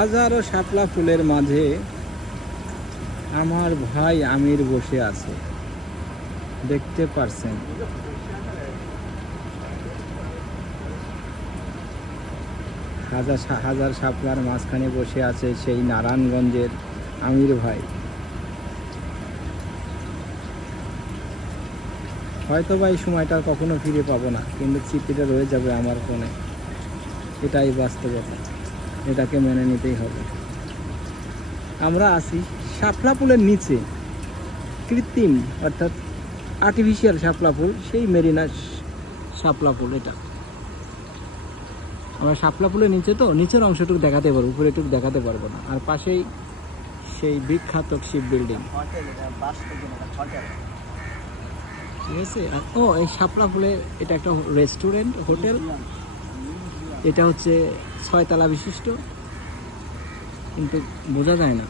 হাজারো শাপলা ফুলের মাঝে আমার ভাই আমির বসে আছে, দেখতে পারছেন? হাজার হাজার শাপলার মাঝখানে বসে আছে সেই নারায়ণগঞ্জের আমির ভাই। হয়তো বা এই সময়টা কখনো ফিরে পাবো না, কিন্তু স্মৃতিটা রয়ে যাবে আমার ফোনে। এটাই বাস্তবতা, এটাকে মেনে নিতেই হবে। আমরা আছি শাপলা ফুলের নিচে, কৃত্রিম অর্থাৎ আর্টিফিশিয়াল শাপলা ফুল, সেই মেরিনা শাপলা ফুল। এটা আমরা শাপলা ফুলের নিচে, তো নিচের অংশটুকু দেখাতে পারবো, উপরেটুকু দেখাতে পারবো না। আর পাশেই সেই বিখ্যাত শিপ বিল্ডিং, ঠিক আছে। আর এই শাপলা ফুলের এটা একটা রেস্টুরেন্ট, হোটেল। এটা হচ্ছে 6 তলা বিশিষ্ট, কিন্তু বোঝা যায় না।